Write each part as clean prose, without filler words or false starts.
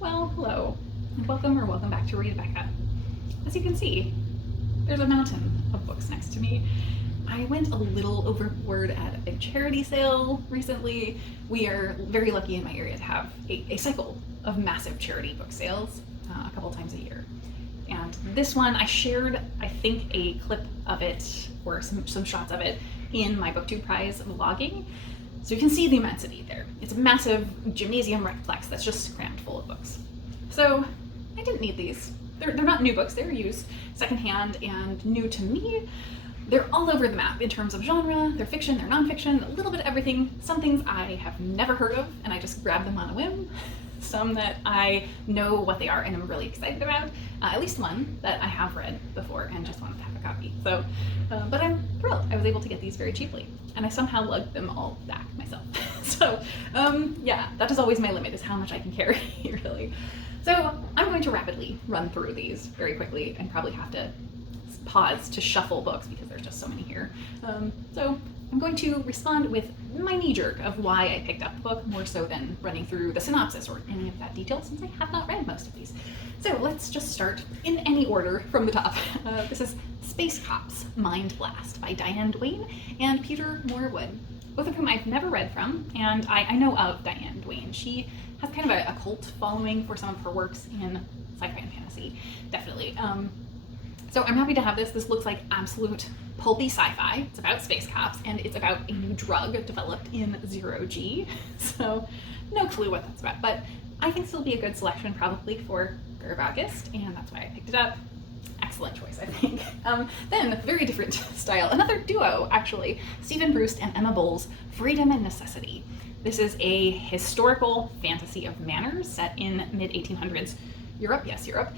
Well, hello, and welcome back to Read Becca. As you can see, there's a mountain of books next to me. I went a little overboard at a big charity sale recently. We are very lucky in my area to have a cycle of massive charity book sales a couple times a year. And this one, I shared, I think, a clip of it or some shots of it in my BookTube Prize vlogging. So you can see the immensity there. It's a massive gymnasium recplex that's just crammed full of books. So I didn't need these. They're not new books, they're used secondhand and new to me. They're all over the map in terms of genre. They're fiction, they're nonfiction, a little bit of everything. Some things I have never heard of and I just grabbed them on a whim. Some that I know what they are and I'm really excited about. At least one that I have read before and just wanted to have a copy. So, but I'm thrilled. I was able to get these very cheaply and I somehow lugged them all back myself. So yeah, that is always my limit, is how much I can carry, really. So I'm going to rapidly run through these very quickly and probably have to pause to shuffle books because there's just so many here. So I'm going to respond with my knee-jerk of why I picked up the book, more so than running through the synopsis or any of that detail, since I have not read most of these. So let's just start in any order from the top. This is Space Cops Mind Blast by Diane Duane and Peter Morwood, both of whom I've never read from, and I know of Diane Duane. She has kind of a cult following for some of her works in sci-fi and fantasy, definitely. So I'm happy to have this. This looks like absolute pulpy sci-fi. It's about space cops and it's about a new drug developed in Zero-G. So no clue what that's about, but I think this will be a good selection probably for Gerb August, and that's why I picked it up. Excellent choice, I think. Then, very different style. Another duo, actually. Stephen Brust and Emma Bull's Freedom and Necessity. This is a historical fantasy of manners set in mid-1800s Europe, yes, Europe.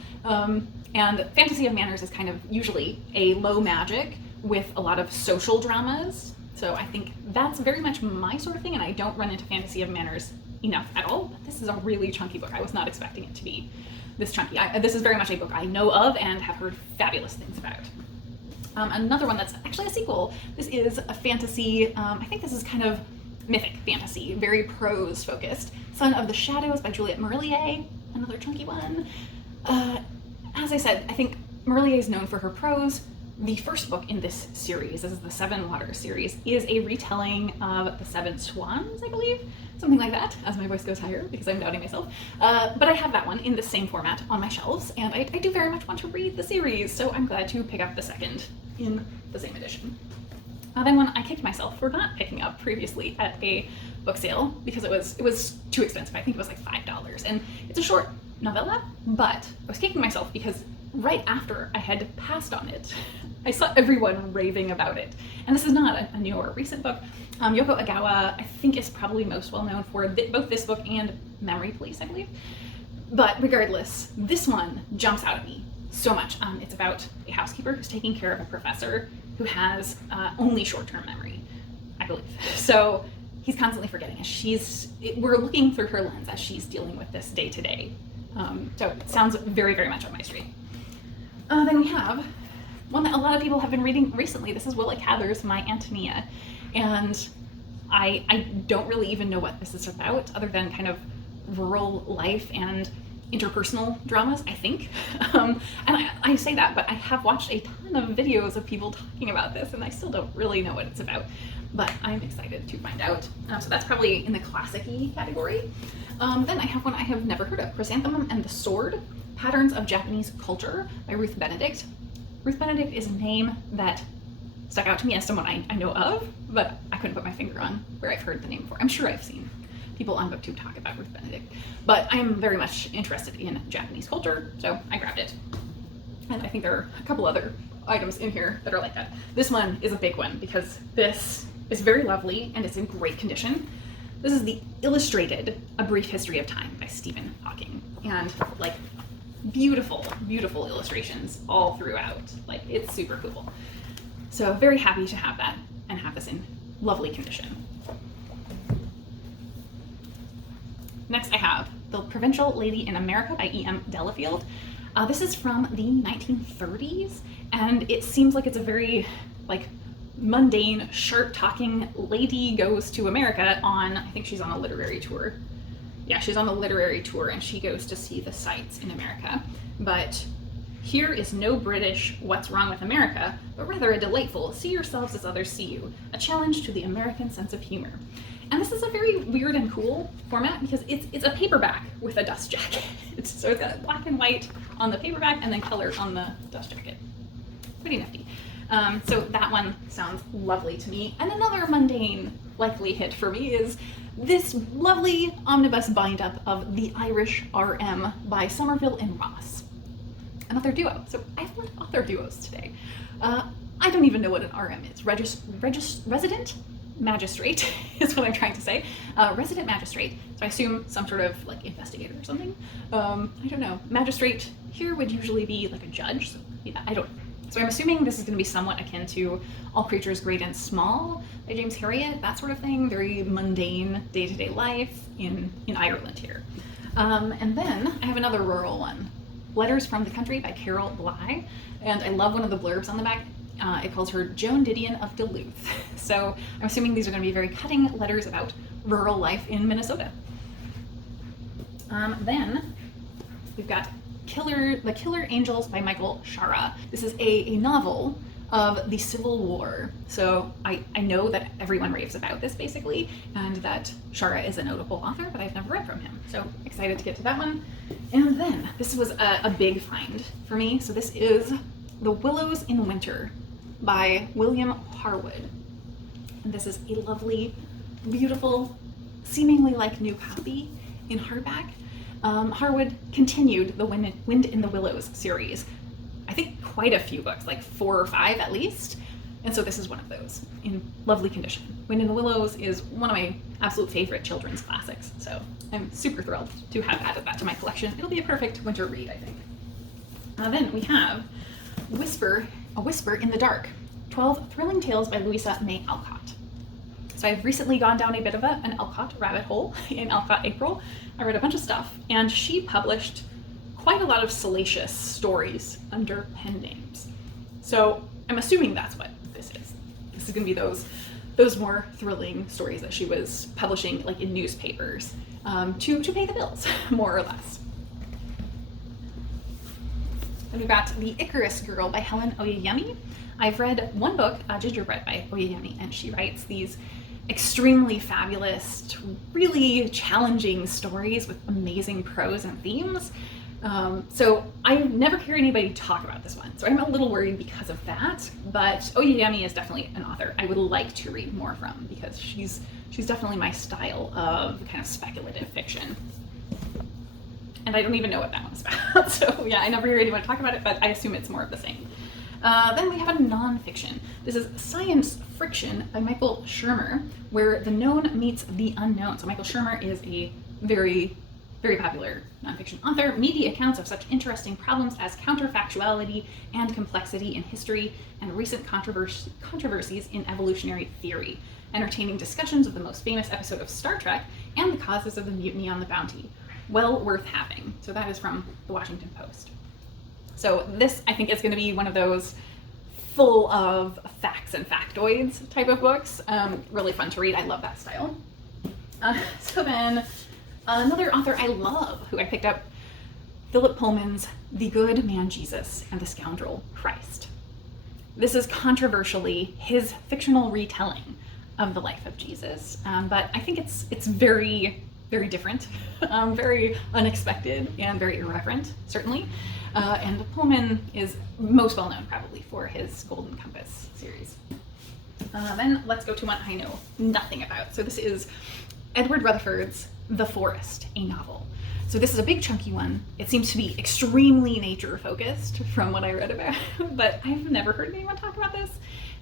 And Fantasy of Manners is kind of usually a low magic with a lot of social dramas. So I think that's very much my sort of thing, and I don't run into Fantasy of Manners enough at all. But this is a really chunky book. I was not expecting it to be this chunky. This is very much a book I know of and have heard fabulous things about. Another one that's actually a sequel. This is a fantasy, I think this is kind of mythic fantasy, very prose focused. Son of the Shadows by Juliette Marillier, another chunky one. As I said, I think Marillier is known for her prose. The first book in this series, this is the Seven Waters series, is a retelling of The Seven Swans, I believe. Something like that, as my voice goes higher because I'm doubting myself. But I have that one in the same format on my shelves, and I do very much want to read the series, so I'm glad to pick up the second in the same edition. Then one I kicked myself for not picking up previously at a book sale because it was too expensive. I think it was like $5, and it's a short novella, but I was kicking myself because right after I had passed on it, I saw everyone raving about it. And this is not a new or recent book. Yoko Agawa, I think, is probably most well known for both this book and Memory Police, I believe. But regardless, this one jumps out at me so much. It's about a housekeeper who's taking care of a professor who has only short-term memory, I believe. So he's constantly forgetting as we're looking through her lens as she's dealing with this day to day. So it sounds very, very much up my street. Then we have one that a lot of people have been reading recently. This is Willa Cather's My Antonia. And I don't really even know what this is about other than kind of rural life and interpersonal dramas, I think. And I say that, but I have watched a ton of videos of people talking about this and I still don't really know what it's about. But I'm excited to find out. So that's probably in the classic-y category. Then I have one I have never heard of, Chrysanthemum and the Sword, Patterns of Japanese Culture by Ruth Benedict. Ruth Benedict is a name that stuck out to me as someone I know of, but I couldn't put my finger on where I've heard the name before. I'm sure I've seen people on BookTube talk about Ruth Benedict, but I'm very much interested in Japanese culture, so I grabbed it. And I think there are a couple other items in here that are like that. This one is a big one because this is very lovely and it's in great condition. This is the illustrated A Brief History of Time by Stephen Hawking, and like beautiful, beautiful illustrations all throughout. Like, it's super cool. So very happy to have that and have this in lovely condition. Next I have The Provincial Lady in America by E.M. Delafield. This is from the 1930s, and it seems like it's a very like mundane, sharp-talking lady goes to America on, I think she's on a literary tour. Yeah, she's on the literary tour and she goes to see the sights in America. But here is no British what's wrong with America, but rather a delightful see yourselves as others see you, a challenge to the American sense of humor. And this is a very weird and cool format because it's a paperback with a dust jacket. So it's got black and white on the paperback and then color on the dust jacket. Pretty nifty. So that one sounds lovely to me. And another mundane likely hit for me is this lovely omnibus bind-up of The Irish RM by Somerville and Ross. Another duo. So I have a lot of author duos today. I don't even know what an RM is. Resident magistrate is what I'm trying to say. Resident magistrate. So I assume some sort of like investigator or something. I don't know. Magistrate here would usually be like a judge. So yeah, I don't know. So I'm assuming this is going to be somewhat akin to All Creatures Great and Small by James Herriot, that sort of thing. Very mundane day-to-day life in Ireland here. And then I have another rural one. Letters from the Country by Carol Bly. And I love one of the blurbs on the back. It calls her Joan Didion of Duluth. So I'm assuming these are going to be very cutting letters about rural life in Minnesota. Then we've got The Killer Angels by Michael Shara. This is a novel of the Civil War. So I know that everyone raves about this basically, and that Shara is a notable author, but I've never read from him. So excited to get to that one. And then this was a big find for me. So this is The Willows in Winter by William Harwood. And this is a lovely, beautiful, seemingly like new copy in hardback. Harwood continued the Wind in the Willows series. I think quite a few books, like 4 or 5 at least. And so this is one of those in lovely condition. Wind in the Willows is one of my absolute favorite children's classics. So I'm super thrilled to have added that to my collection. It'll be a perfect winter read, I think. Then we have A Whisper in the Dark, 12 Thrilling Tales by Louisa May Alcott. So I've recently gone down a bit of an Alcott rabbit hole in Alcott April. I read a bunch of stuff, and she published quite a lot of salacious stories under pen names. So I'm assuming that's what this is. This is going to be those more thrilling stories that she was publishing like in newspapers to pay the bills, more or less. Then we've got The Icarus Girl by Helen Oyeyemi. I've read one book, Gingerbread by Oyeyemi, and she writes these extremely fabulous, really challenging stories with amazing prose and themes. So I never hear anybody talk about this one, so I'm a little worried because of that, but Oyeyemi is definitely an author I would like to read more from because she's definitely my style of kind of speculative fiction. And I don't even know what that one's about, so yeah, I never hear anyone talk about it, but I assume it's more of the same. Then we have a nonfiction. This is Science Friction by Michael Shermer, where the known meets the unknown. So Michael Shermer is a very, very popular nonfiction author. Meaty accounts of such interesting problems as counterfactuality and complexity in history and recent controversies in evolutionary theory. Entertaining discussions of the most famous episode of Star Trek and the causes of the mutiny on the Bounty. Well worth having. So that is from the Washington Post. So this, I think, is going to be one of those full of facts and factoids type of books. Really fun to read. I love that style. So then another author I love who I picked up, Philip Pullman's The Good Man Jesus and the Scoundrel Christ. This is controversially his fictional retelling of the life of Jesus, but I think it's very, very different, very unexpected, and very irreverent, certainly. And Pullman is most well known probably for his Golden Compass series. Then let's go to one I know nothing about. So this is Edward Rutherford's The Forest, a novel. So this is a big chunky one. It seems to be extremely nature focused from what I read about, but I've never heard anyone talk about this.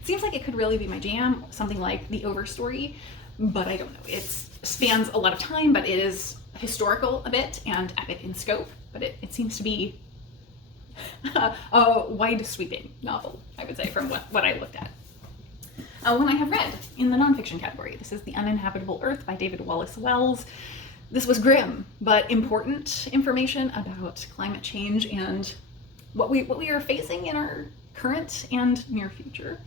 It seems like it could really be my jam, something like The Overstory, but I don't know. It spans a lot of time, but it is historical a bit and epic in scope, but it seems to be a wide sweeping novel, I would say, from what I looked at. One I have read in the nonfiction category. This is The Uninhabitable Earth by David Wallace Wells. This was grim, but important information about climate change and what we are facing in our current and near future.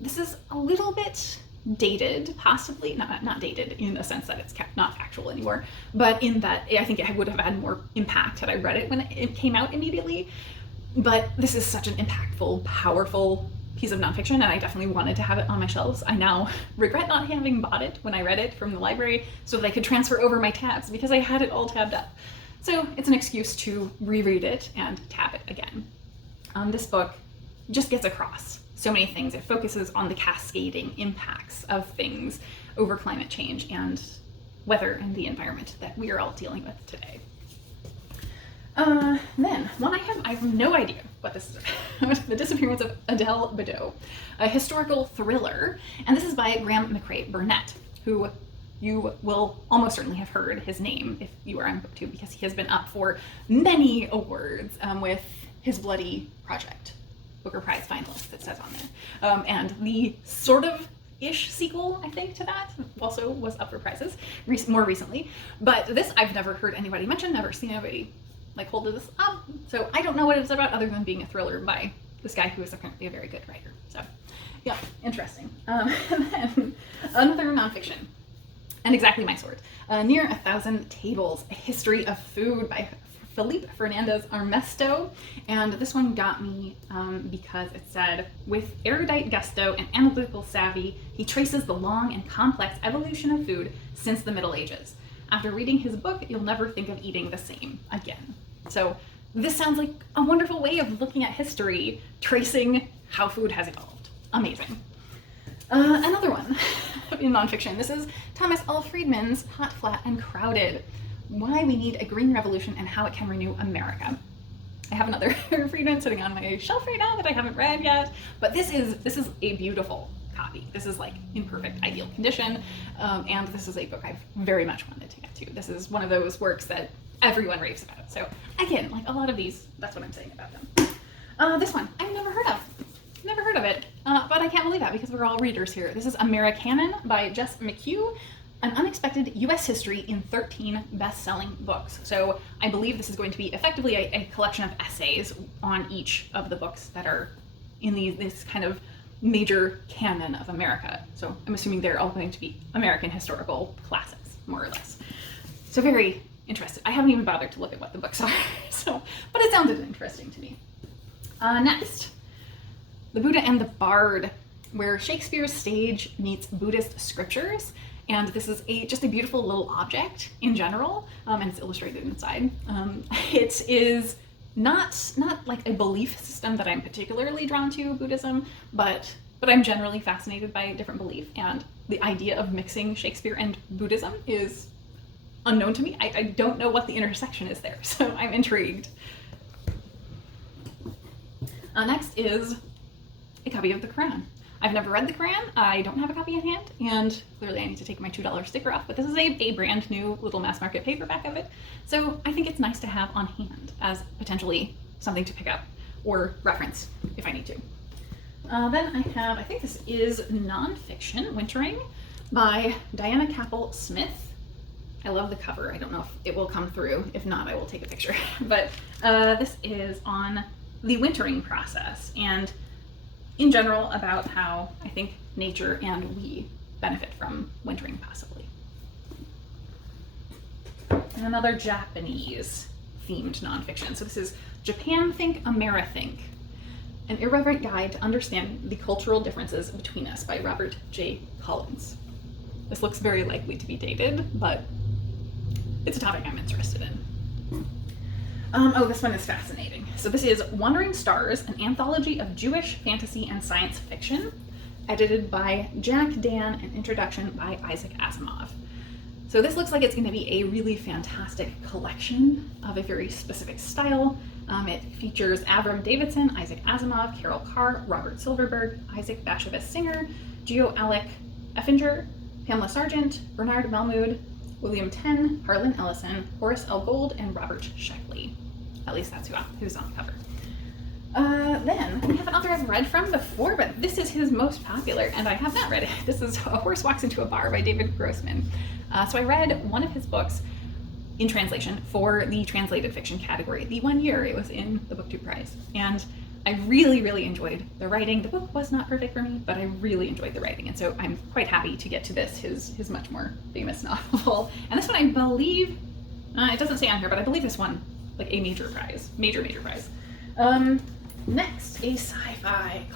This is a little bit dated, possibly not dated in the sense that it's not factual anymore, but in that I think it would have had more impact had I read it when it came out immediately. But this is such an impactful, powerful piece of nonfiction, and I definitely wanted to have it on my shelves. I now regret not having bought it when I read it from the library so that I could transfer over my tabs because I had it all tabbed up. So it's an excuse to reread it and tab it again. This book just gets across so many things. It focuses on the cascading impacts of things over climate change and weather and the environment that we are all dealing with today. Then one I have no idea what this is about. The Disappearance of Adele Badeau, a historical thriller, and this is by Graham McCrae Burnett, who you will almost certainly have heard his name if you are on BookTube, because he has been up for many awards with his Bloody Project Booker Prize finalist that says on there. And the sort of ish sequel, I think, to that also was up for prizes more recently. But this I've never heard anybody mention, never seen anybody like hold this up. So I don't know what it's about other than being a thriller by this guy who is apparently a very good writer. So yeah, interesting. And then another nonfiction, and exactly my sort. Near a Thousand Tables, A History of Food by Felipe Fernandez Armesto. And this one got me because it said, with erudite gusto and analytical savvy, he traces the long and complex evolution of food since the Middle Ages. After reading his book, you'll never think of eating the same again. So this sounds like a wonderful way of looking at history, tracing how food has evolved. Amazing. Another one in nonfiction. This is Thomas L. Friedman's Hot, Flat, and Crowded: Why We Need a Green Revolution and How It Can Renew America. I have another Friedman sitting on my shelf right now that I haven't read yet, but this is a beautiful copy. This is like in perfect, ideal condition, and this is a book I've very much wanted to get to. This is one of those works that everyone raves about. So again, like a lot of these, that's what I'm saying about them. This one, I've never heard of. Never heard of it, but I can't believe that because we're all readers here. This is Americanon by Jess McHugh, An Unexpected U.S. History in 13 Best-Selling Books. So I believe this is going to be effectively a collection of essays on each of the books that are in this kind of major canon of America. So I'm assuming they're all going to be American historical classics, more or less. So very interested. I haven't even bothered to look at what the books are, but it sounded interesting to me. Next, The Buddha and the Bard, where Shakespeare's stage meets Buddhist scriptures. And this is just a beautiful little object in general, and it's illustrated inside. It is not like a belief system that I'm particularly drawn to, Buddhism, but I'm generally fascinated by different belief, and the idea of mixing Shakespeare and Buddhism is unknown to me. I don't know what the intersection is there, so I'm intrigued. Next is a copy of the Quran. I've never read the Quran, I don't have a copy in hand, and clearly I need to take my $2 sticker off, but this is a brand new little mass market paperback of it, so I think it's nice to have on hand as potentially something to pick up or reference if I need to. Then I think this is nonfiction, Wintering, by Diana Capel Smith. I love the cover. I don't know if it will come through. If not, I will take a picture. But this is on the wintering process, and in general about how I think nature and we benefit from wintering possibly. And another Japanese themed nonfiction. So this is Japan Think, Amerithink, an irreverent guide to understand the cultural differences between us by Robert J. Collins. This looks very likely to be dated, but it's a topic I'm interested in. This one is fascinating. So this is Wandering Stars, an anthology of Jewish fantasy and science fiction, edited by Jack Dan, and introduction by Isaac Asimov. So this looks like it's going to be a really fantastic collection of a very specific style. It features Avram Davidson, Isaac Asimov, Carol Carr, Robert Silverberg, Isaac Bashevis Singer, Geo Alec Effinger, Pamela Sargent, Bernard Melmood, William Tenn, Harlan Ellison, Horace L. Gold, and Robert Sheckley. At least that's who's on the cover. Then we have an author I've read from before, but this is his most popular, and I have not read it. This is A Horse Walks into a Bar by David Grossman. So I read one of his books in translation for the translated fiction category the one year it was in the BookTube Prize. And I really, really enjoyed the writing. The book was not perfect for me, but I really enjoyed the writing. And so I'm quite happy to get to this, his much more famous novel. And this one, I believe, it doesn't say on here, but I believe this won like a major prize, major prize. Next, a sci-fi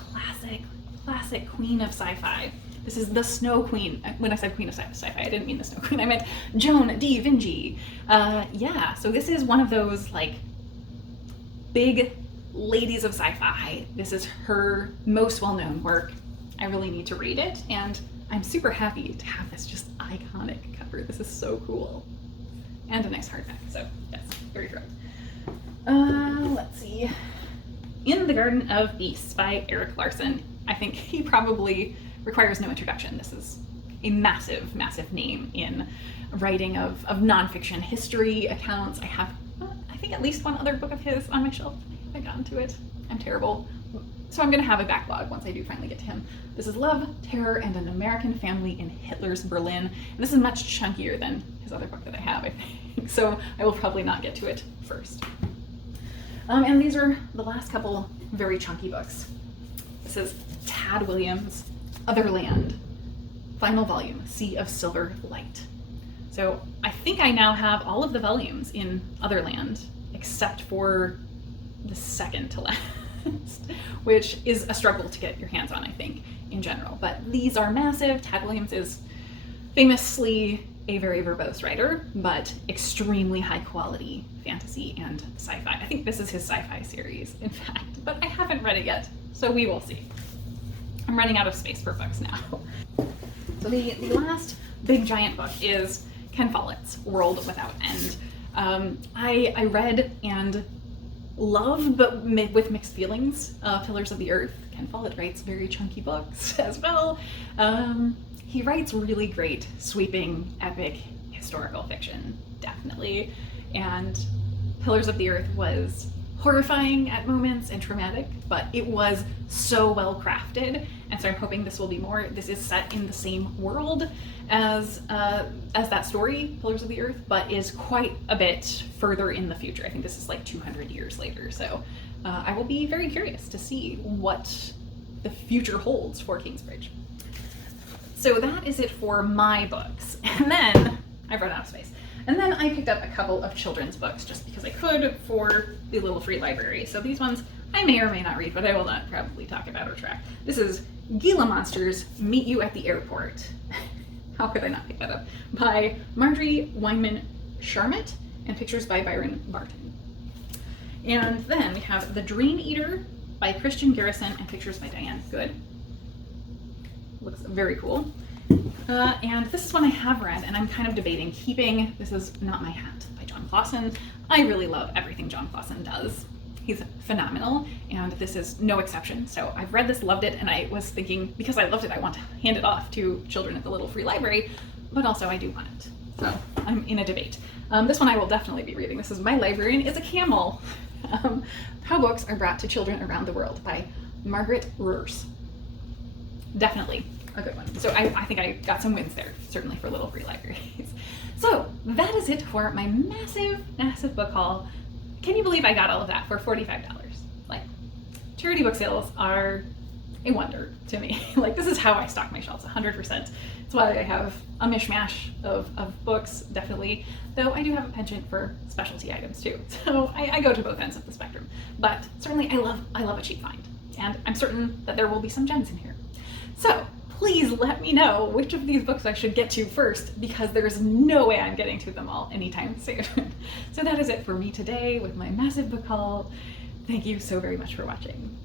classic queen of sci-fi. This is the Snow Queen. When I said queen of sci-fi, I didn't mean the Snow Queen. I meant Joan D. Vinci. Yeah, so this is one of those like big ladies of sci-fi. This is her most well-known work. I really need to read it, and I'm super happy to have this just iconic cover. This is so cool. And a nice hardback, so yes, very thrilled. Let's see. In the Garden of Beasts by Erik Larson. I think he probably requires no introduction. This is a massive, massive name in writing of nonfiction history accounts. I have, I think, at least one other book of his on my shelf. I haven't gotten to it. I'm terrible. So I'm gonna have a backlog once I do finally get to him. This is Love, Terror, and an American Family in Hitler's Berlin. And this is much chunkier than his other book that I have, I think. So I will probably not get to it first. And these are the last couple very chunky books. This is Tad Williams' Otherland, final volume, Sea of Silver Light. So I think I now have all of the volumes in Otherland, except for the second to last, which is a struggle to get your hands on, I think, in general. But these are massive. Tad Williams is famously a very verbose writer, but extremely high quality fantasy and sci-fi. I think this is his sci-fi series, in fact, but I haven't read it yet, so we will see. I'm running out of space for books now. So the last big giant book is Ken Follett's World Without End. I read and loved, but with mixed feelings, Pillars of the Earth. Ken Follett writes very chunky books as well. He writes really great, sweeping, epic historical fiction, definitely. And Pillars of the Earth was horrifying at moments and traumatic, but it was so well crafted. And so I'm hoping this will be more. This is set in the same world as that story, Pillars of the Earth, but is quite a bit further in the future. I think this is like 200 years later. So I will be very curious to see what the future holds for Kingsbridge. So that is it for my books. And then I've run out of space. And then I picked up a couple of children's books just because I could for the little free library. So these ones I may or may not read, but I will not probably talk about or track. This is Gila Monsters Meet You at the Airport. How could I not pick that up? By Marjorie Weinman Charmette and pictures by Byron Barton. And then we have The Dream Eater by Christian Garrison and pictures by Diane Good. Looks very cool. And this is one I have read, and I'm kind of debating keeping This Is Not My Hat by Jon Klassen. I really love everything Jon Klassen does. He's phenomenal, and this is no exception. So I've read this, loved it, and I was thinking, because I loved it, I want to hand it off to children at the little free library, but also I do want it. So I'm in a debate. This one I will definitely be reading. This is My Librarian is a Camel. How Books Are Brought to Children Around the World by Margaret Roers. Definitely a good one. So I think I got some wins there, certainly for little free libraries. So that is it for my massive, massive book haul. Can you believe I got all of that for $45? Like, charity book sales are a wonder to me. Like, this is how I stock my shelves, 100%. It's why I have a mishmash of books, definitely, though I do have a penchant for specialty items too. So I go to both ends of the spectrum. But certainly I love a cheap find, and I'm certain that there will be some gems in here. So please let me know which of these books I should get to first, because there's no way I'm getting to them all anytime soon. So that is it for me today with my massive book haul. Thank you so very much for watching.